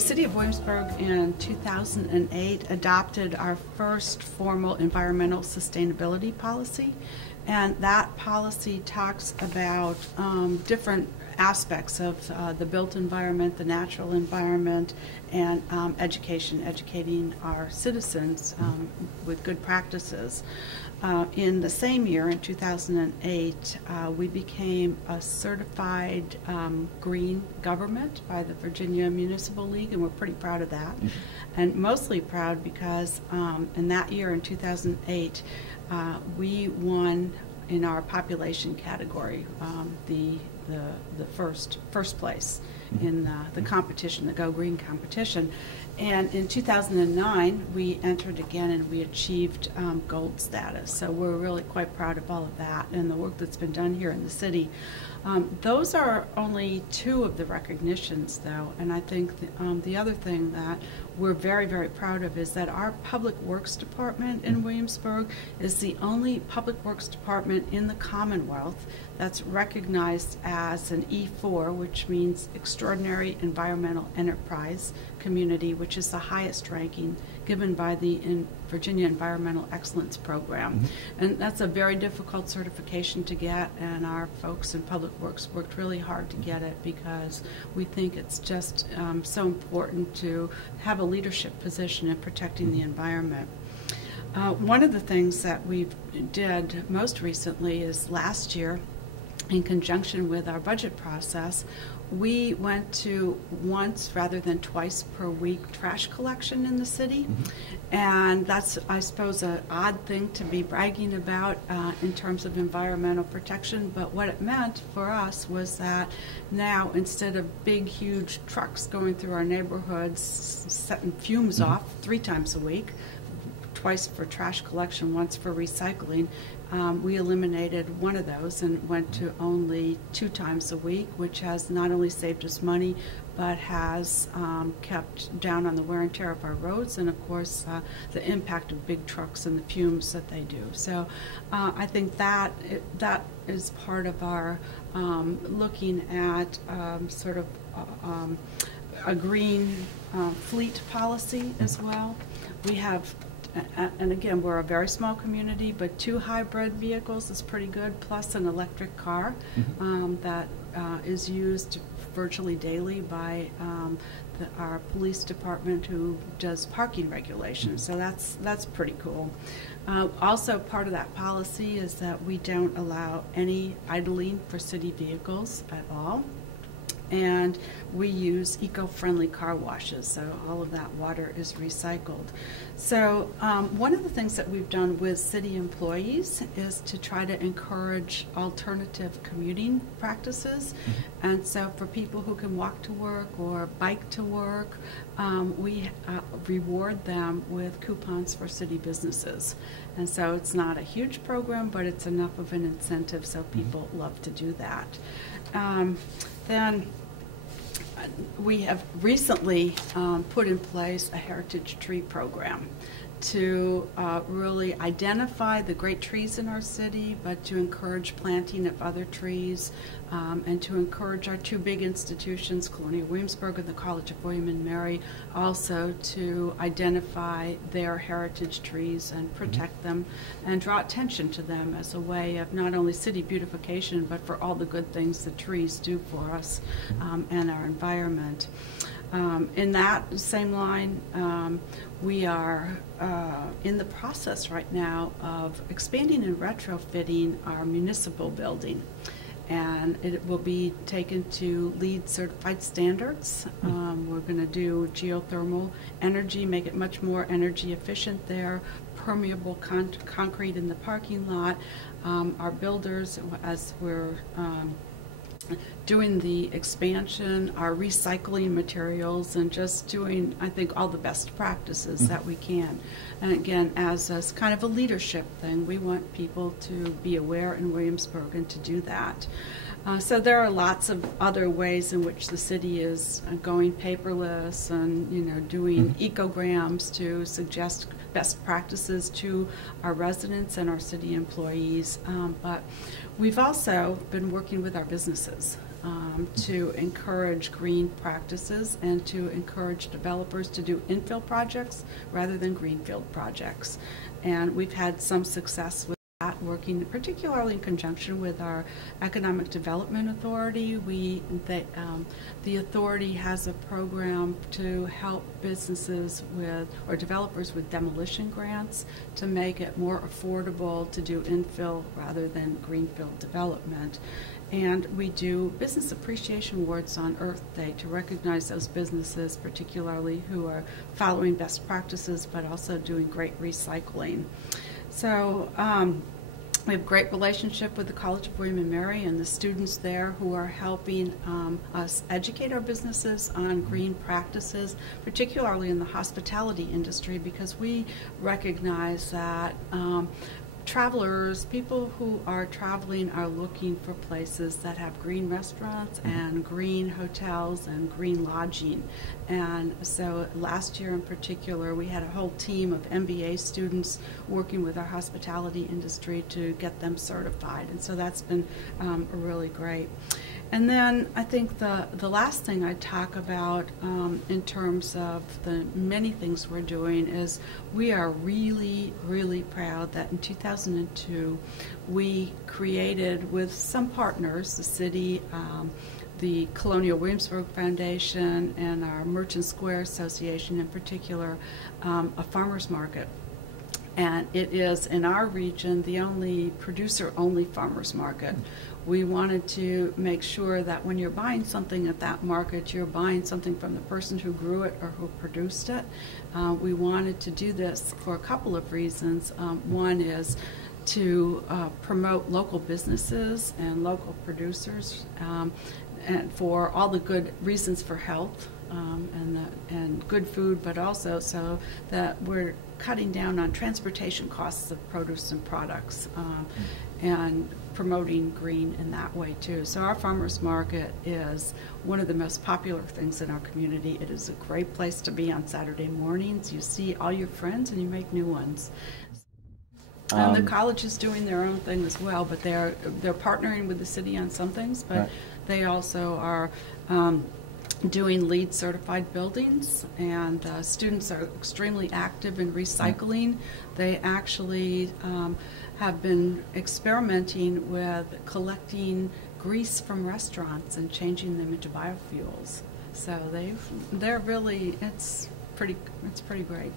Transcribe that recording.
The City of Williamsburg in 2008 adopted our first formal environmental sustainability policy, and that policy talks about different aspects of the built environment, the natural environment, and educating our citizens with good practices. In the same year, in 2008, we became a certified green government by the Virginia Municipal League, and we're pretty proud of that. And mostly proud because in that year, in 2008, we won in our population category the first place in the competition, the Go Green competition. And in 2009, we entered again and we achieved gold status. So we're really quite proud of all of that and the work that's been done here in the city. Those are only two of the recognitions, though, and I think the other thing that we're very, very proud of is that our Public Works Department in Williamsburg is the only Public Works Department in the Commonwealth that's recognized as an E4, which means Extraordinary Environmental Enterprise Community, which is the highest ranking given by the Virginia Environmental Excellence Program. And that's a very difficult certification to get, and our folks in Public Works worked really hard to get it because we think it's just so important to have a leadership position in protecting the environment. One of the things that we did most recently is last year, in conjunction with our budget process, we went to once rather than twice per week trash collection in the city. And that's, I suppose, an odd thing to be bragging about in terms of environmental protection, but what it meant for us was that now, instead of big, huge trucks going through our neighborhoods setting fumes off 3 times a week, twice for trash collection, once for recycling, we eliminated one of those and went to only 2 times a week, which has not only saved us money, but has kept down on the wear and tear of our roads and, of course, the impact of big trucks and the fumes that they do. So I think that is part of our looking at sort of a green fleet policy as well. We have, and again, we're a very small community, but 2 hybrid vehicles is pretty good, plus an electric car that is used virtually daily by our police department, who does parking regulations. So that's pretty cool. Also, part of that policy is that we don't allow any idling for city vehicles at all. And we use eco-friendly car washes, so all of that water is recycled. So one of the things that we've done with city employees is to try to encourage alternative commuting practices. And so for people who can walk to work or bike to work, we reward them with coupons for city businesses. And so it's not a huge program, but it's enough of an incentive, so people love to do that. Then we have recently put in place a heritage tree program to really identify the great trees in our city, but to encourage planting of other trees, and to encourage our 2 big institutions, Colonial Williamsburg and the College of William and Mary, also to identify their heritage trees and protect them and draw attention to them as a way of not only city beautification, but for all the good things that trees do for us and our environment. In that same line, we are in the process right now of expanding and retrofitting our municipal building. And it will be taken to LEED certified standards. We're going to do geothermal energy, make it much more energy efficient there, permeable concrete in the parking lot. Our builders, as we're doing the expansion, are recycling materials and just doing, I think, all the best practices that we can. And again, as kind of a leadership thing, we want people to be aware in Williamsburg and to do that. So there are lots of other ways in which the city is going paperless and, doing ecograms to suggest best practices to our residents and our city employees. But we've also been working with our businesses. to encourage green practices and to encourage developers to do infill projects rather than greenfield projects. And we've had some success with that, working particularly in conjunction with our Economic Development Authority. The authority has a program to help businesses with, or developers with, demolition grants to make it more affordable to do infill rather than greenfield development. And we do business appreciation awards on Earth Day to recognize those businesses, particularly who are following best practices but also doing great recycling. So we have a great relationship with the College of William and Mary and the students there who are helping us educate our businesses on green practices, particularly in the hospitality industry, because we recognize that travelers, people who are traveling, are looking for places that have green restaurants and green hotels and green lodging. And so last year in particular, we had a whole team of MBA students working with our hospitality industry to get them certified. And so that's been really great. And then I think the last thing I'd talk about in terms of the many things we're doing is we are really, really proud that in 2002 we created, with some partners, the city, the Colonial Williamsburg Foundation, and our Merchant Square Association in particular, a farmers market. And it is, in our region, the only producer-only farmers market. We wanted to make sure that when you're buying something at that market, you're buying something from the person who grew it or who produced it. We wanted to do this for a couple of reasons. One is to promote local businesses and local producers, and for all the good reasons for health and good food, but also so that we're cutting down on transportation costs of produce and products, and promoting green in that way too. So our farmers market is one of the most popular things in our community. It is a great place to be on Saturday mornings. You see all your friends and you make new ones. And the college is doing their own thing as well, but they're partnering with the city on some things, but they also are doing LEED certified buildings, and students are extremely active in recycling. They actually have been experimenting with collecting grease from restaurants and changing them into biofuels. So they're really, it's pretty great.